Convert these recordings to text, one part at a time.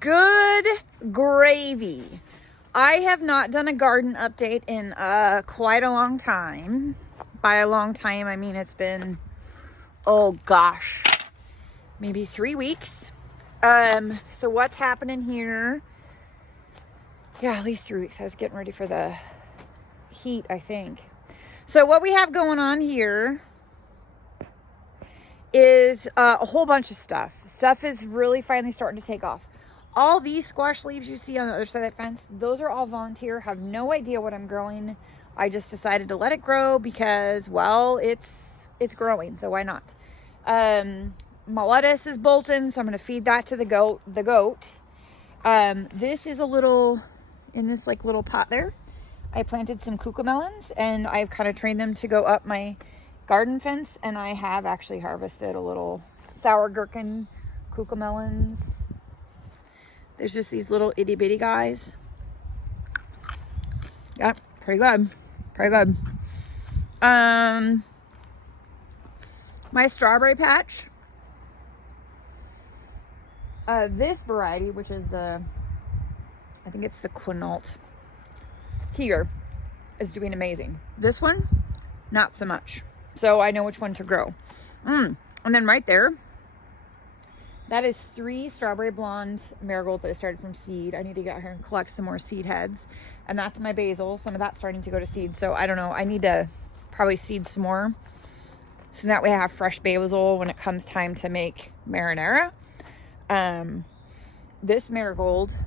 Good gravy. I have not done a garden update in quite a long time. By a long time, I mean it's been, oh gosh, maybe 3 weeks. So what's happening here? Yeah, at least 3 weeks. I was getting ready for the heat, I think. So what we have going on here is a whole bunch of stuff. Stuff is really finally starting to take off. All these squash leaves you see on the other side of that fence, those are all volunteer. Have no idea what I'm growing. I just decided to let it grow because, well, it's growing, so why not? My lettuce is bolting, so I'm going to feed that to the goat. This is a little, in this like little pot there, I planted some cucamelons, and I've kind of trained them to go up my garden fence, and I have actually harvested a little sour gherkin cucamelons. There's just these little itty bitty guys. Yep, pretty good. Pretty good. My strawberry patch. This variety, which is I think it's the Quinault here, is doing amazing. This one, not so much. So I know which one to grow. And then right there, that is 3 strawberry blonde marigolds that I started from seed. I need to get out here and collect some more seed heads. And that's my basil. Some of that's starting to go to seed. So I don't know. I need to probably seed some more, so that way I have fresh basil when it comes time to make marinara. This marigold,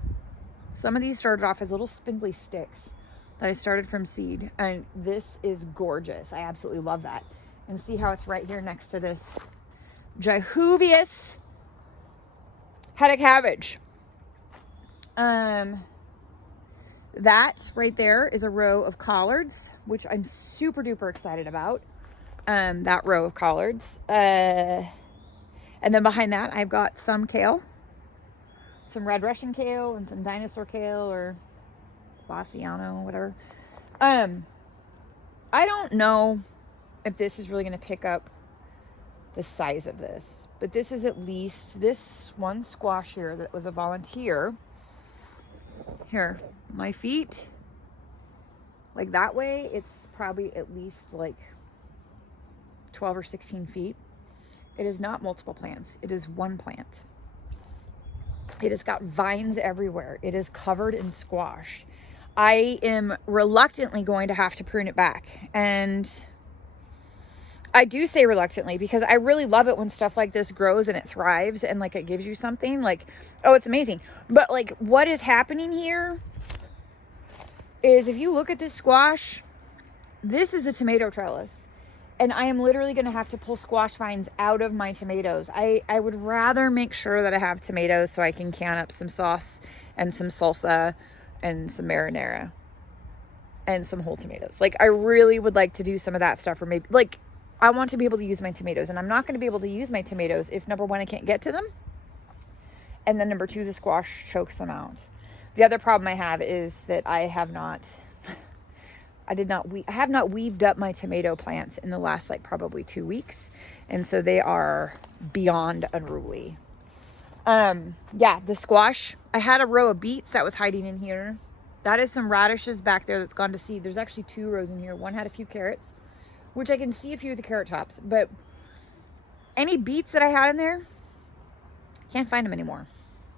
some of these started off as little spindly sticks that I started from seed. And this is gorgeous. I absolutely love that. And see how it's right here next to this Jehuvius head of cabbage. That right there is a row of collards, which I'm super duper excited about. That row of collards. And then behind that, I've got some kale, some red Russian kale, and some dinosaur kale, or Bassiano, whatever. I don't know if this is really going to pick up the size of this, but this is at least this one squash here that was a volunteer. Here, my feet, like that way, it's probably at least like 12 or 16 feet. It is not multiple plants. It is one plant. It has got vines everywhere. It is covered in squash. I am reluctantly going to have to prune it back. And I do say reluctantly because I really love it when stuff like this grows and it thrives and like it gives you something like, oh, it's amazing. But like what is happening here is, if you look at this squash, this is a tomato trellis. And I am literally going to have to pull squash vines out of my tomatoes. I would rather make sure that I have tomatoes so I can can up some sauce and some salsa and some marinara and some whole tomatoes. Like I really would like to do some of that stuff, or maybe like I want to be able to use my tomatoes, and I'm not going to be able to use my tomatoes if, number one, I can't get to them, and then number 2, the squash chokes them out. The other problem I have is that I have not weaved up my tomato plants in the last like probably 2 weeks, and so they are beyond unruly. Yeah, the squash, I had a row of beets that was hiding in here. That is some radishes back there that's gone to seed. There's actually 2 rows in here. One had a few carrots, which I can see a few of the carrot tops, but any beets that I had in there, can't find them anymore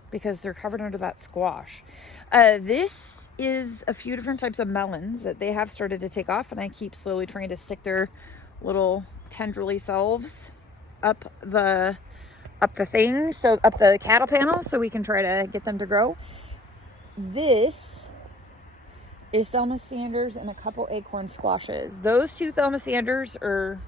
because they're covered under that squash. This is a few different types of melons that they have started to take off, and I keep slowly trying to stick their little tendrily selves up the thing, so up the cattle panel, so we can try to get them to grow. This is Thelma Sanders and a couple acorn squashes. Those 2 Thelma Sanders, or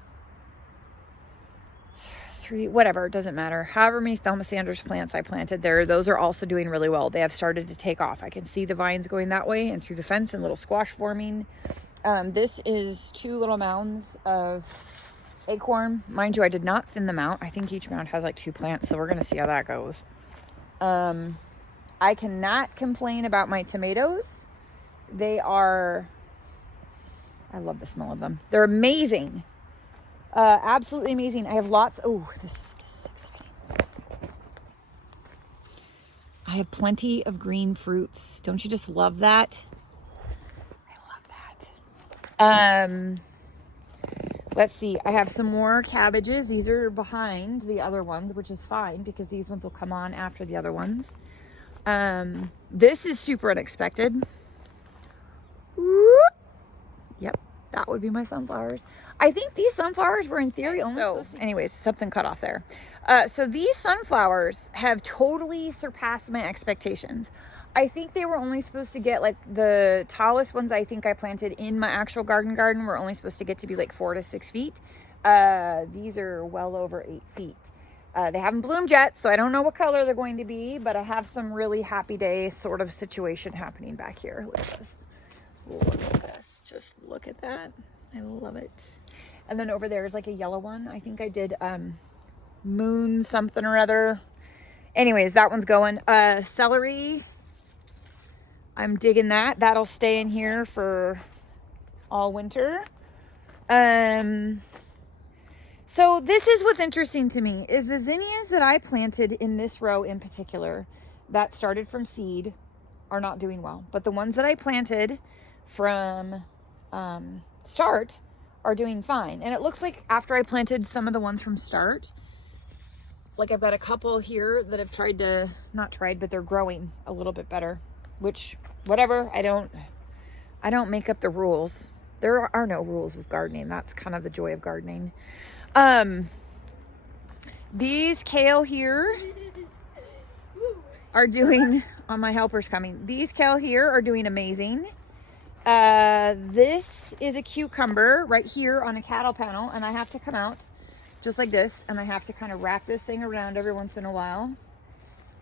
3, whatever, it doesn't matter. However many Thelma Sanders plants I planted there, those are also doing really well. They have started to take off. I can see the vines going that way and through the fence and little squash forming. This is 2 little mounds of acorn. Mind you, I did not thin them out. I think each mound has like 2 plants, so we're going to see how that goes. I cannot complain about my tomatoes. They are, I love the smell of them. They're amazing. Absolutely amazing. I have lots. Oh, this is exciting. I have plenty of green fruits. Don't you just love that? I love that. Let's see. I have some more cabbages. These are behind the other ones, which is fine because these ones will come on after the other ones. This is super unexpected. Whoop. Yep, that would be my sunflowers. I think these sunflowers were in theory only supposed to... Anyways, something cut off there. So these sunflowers have totally surpassed my expectations. I think they were only supposed to get like the tallest ones I think I planted in my actual garden were only supposed to get to be like 4 to 6 feet. These are well over 8 feet. They haven't bloomed yet, so I don't know what color they're going to be, but I have some really happy day sort of situation happening back here. Look at this. Look at this. Just look at that. I love it. And then over there is like a yellow one. I think I did moon something or other. Anyways, that one's going. Celery. I'm digging that. That'll stay in here for all winter. So this is what's interesting to me is the zinnias that I planted in this row in particular that started from seed are not doing well. But the ones that I planted from start are doing fine. And it looks like after I planted some of the ones from start, like I've got a couple here that have but they're growing a little bit better, which whatever, I don't make up the rules. There are no rules with gardening. That's kind of the joy of gardening. These kale here are doing, oh, my helper's coming. These kale here are doing amazing. This is a cucumber right here on a cattle panel, and I have to come out just like this, and I have to kind of wrap this thing around every once in a while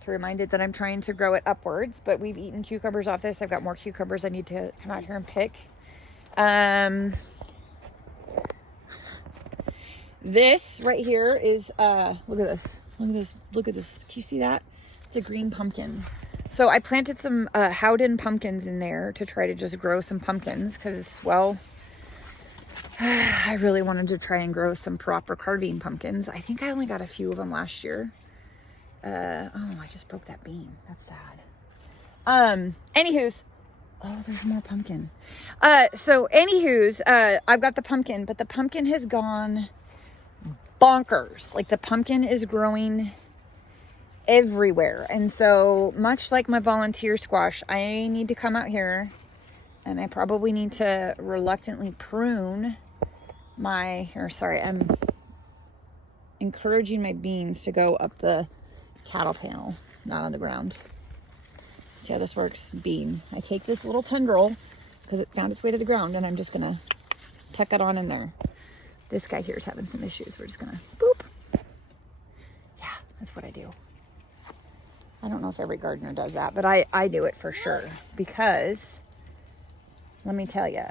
to remind it that I'm trying to grow it upwards. But we've eaten cucumbers off this. I've got more cucumbers I need to come out here and pick. This right here is look at this, look at this, can you see that? It's a green pumpkin. So I planted some Howden pumpkins in there to try to just grow some pumpkins because, well, I really wanted to try and grow some proper carving pumpkins. I think I only got a few of them last year. Oh, I just broke that bean. That's sad. Anywho's, oh, there's more pumpkin. So anywho's, I've got the pumpkin, but the pumpkin has gone bonkers. Like the pumpkin is growing everywhere. And so much like my volunteer squash, I need to come out here and I probably need to reluctantly prune my, I'm encouraging my beans to go up the cattle panel, not on the ground. See how this works? Bean. I take this little tendril because it found its way to the ground and I'm just gonna tuck it on in there. This guy here is having some issues. We're just gonna boop. Yeah, that's what I do. I don't know if every gardener does that, but I do it for sure because let me tell you.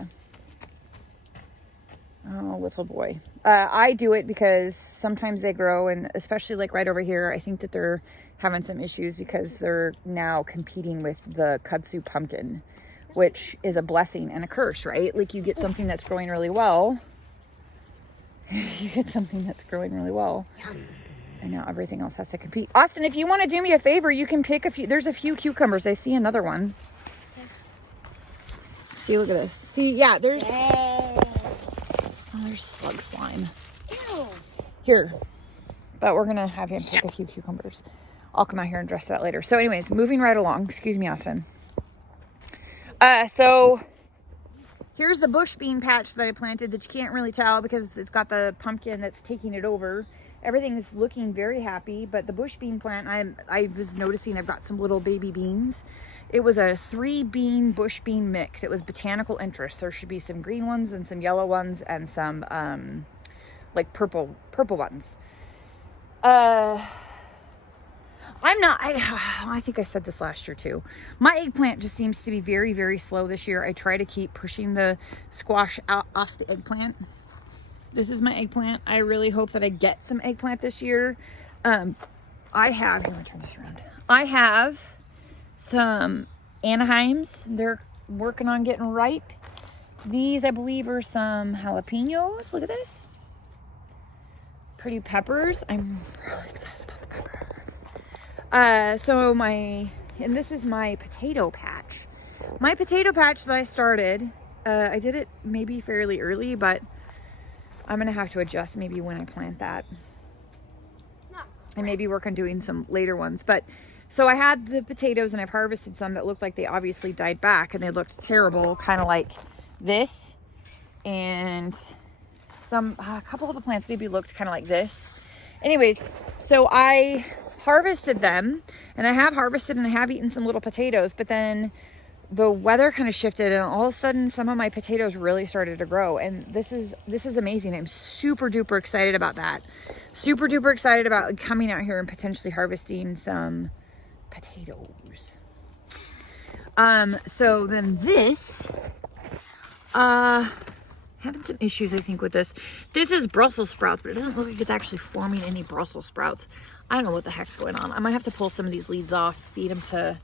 Oh, little boy. I do it because sometimes they grow, and especially like right over here, I think that they're having some issues because they're now competing with the kudzu pumpkin, which is a blessing and a curse, right? Like you get something that's growing really well. You get something that's growing really well. And now everything else has to compete. Austin, if you want to do me a favor, you can pick a few. There's a few cucumbers. I see another one. See, look at this. See, yeah, there's... Oh, there's slug slime. Ew. Here. But we're going to have him pick a few cucumbers. I'll come out here and dress that later. So anyways, moving right along. Excuse me, Austin. So here's the bush bean patch that I planted that you can't really tell because it's got the pumpkin that's taking it over. Everything's looking very happy, but the bush bean plant, I was noticing I've got some little baby beans. It was a 3-bean bush bean mix. It was botanical interest. There should be some green ones and some yellow ones and some like purple ones. I think I said this last year too. My eggplant just seems to be very, very slow this year. I try to keep pushing the squash out off the eggplant. This is my eggplant. I really hope that I get some eggplant this year. Here, let me turn this around. I have some Anaheims. They're working on getting ripe. These, I believe, are some jalapenos. Look at this. Pretty peppers. I'm really excited about the peppers. So my and this is my potato patch. My potato patch that I started, I did it maybe fairly early, but I'm gonna have to adjust maybe when I plant that. And maybe work on doing some later ones. But so I had the potatoes and I've harvested some that looked like they obviously died back and they looked terrible, kind of like this. And a couple of the plants maybe looked kind of like this. Anyways, so I harvested them, and I have harvested and I have eaten some little potatoes, but then the weather kind of shifted and all of a sudden some of my potatoes really started to grow, and this is amazing. I'm super duper excited about that. Super duper excited about coming out here and potentially harvesting some potatoes. So then this, having some issues I think with this. This is Brussels sprouts, but it doesn't look like it's actually forming any Brussels sprouts. I don't know what the heck's going on. I might have to pull some of these leaves off, feed them to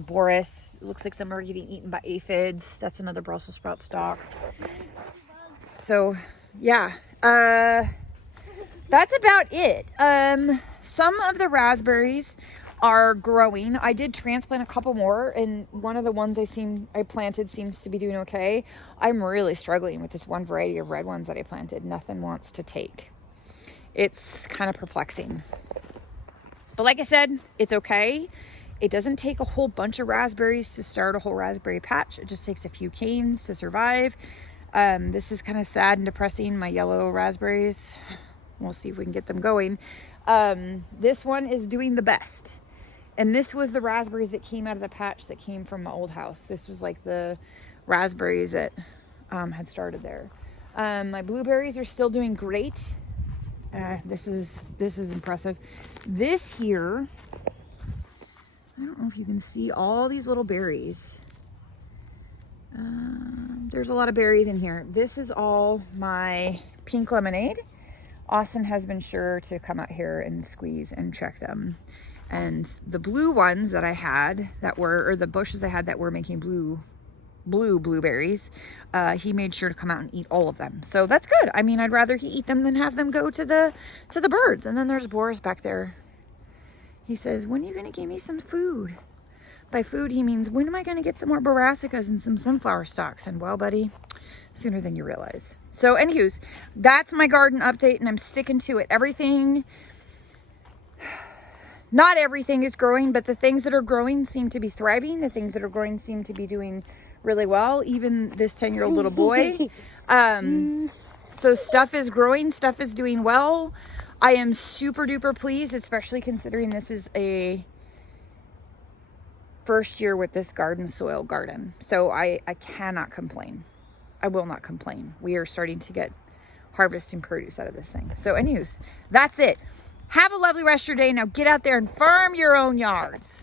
Boris. It looks like some are getting eaten by aphids. That's another Brussels sprout stalk. So yeah, that's about it. Some of the raspberries are growing. I did transplant a couple more, and one of the ones I planted seems to be doing okay. I'm really struggling with this one variety of red ones that I planted. Nothing wants to take. It's kind of perplexing. But like I said, it's okay. It doesn't take a whole bunch of raspberries to start a whole raspberry patch. It just takes a few canes to survive. This is kind of sad and depressing, my yellow raspberries. We'll see if we can get them going. This one is doing the best. And this was the raspberries that came out of the patch that came from my old house. This was like the raspberries that had started there. My blueberries are still doing great. This is impressive. This here, I don't know if you can see all these little berries. There's a lot of berries in here. This is all my pink lemonade. Austin has been sure to come out here and squeeze and check them. And the blue ones that I had or the bushes I had that were making blue blueberries, he made sure to come out and eat all of them. So that's good. I mean, I'd rather he eat them than have them go to the birds. And then there's Boris back there. He says, when are you going to give me some food? By food, he means, when am I going to get some more brassicas and some sunflower stalks? And well, buddy, sooner than you realize. So anywho's, that's my garden update, and I'm sticking to it. Not everything is growing, but the things that are growing seem to be thriving. The things that are growing seem to be doing really well. Even this 10-year-old little boy. So stuff is growing, stuff is doing well. I am super duper pleased, especially considering this is a first year with this garden soil garden. So I cannot complain. I will not complain. We are starting to get harvest and produce out of this thing. So anyways, that's it. Have a lovely rest of your day. Now get out there and farm your own yards.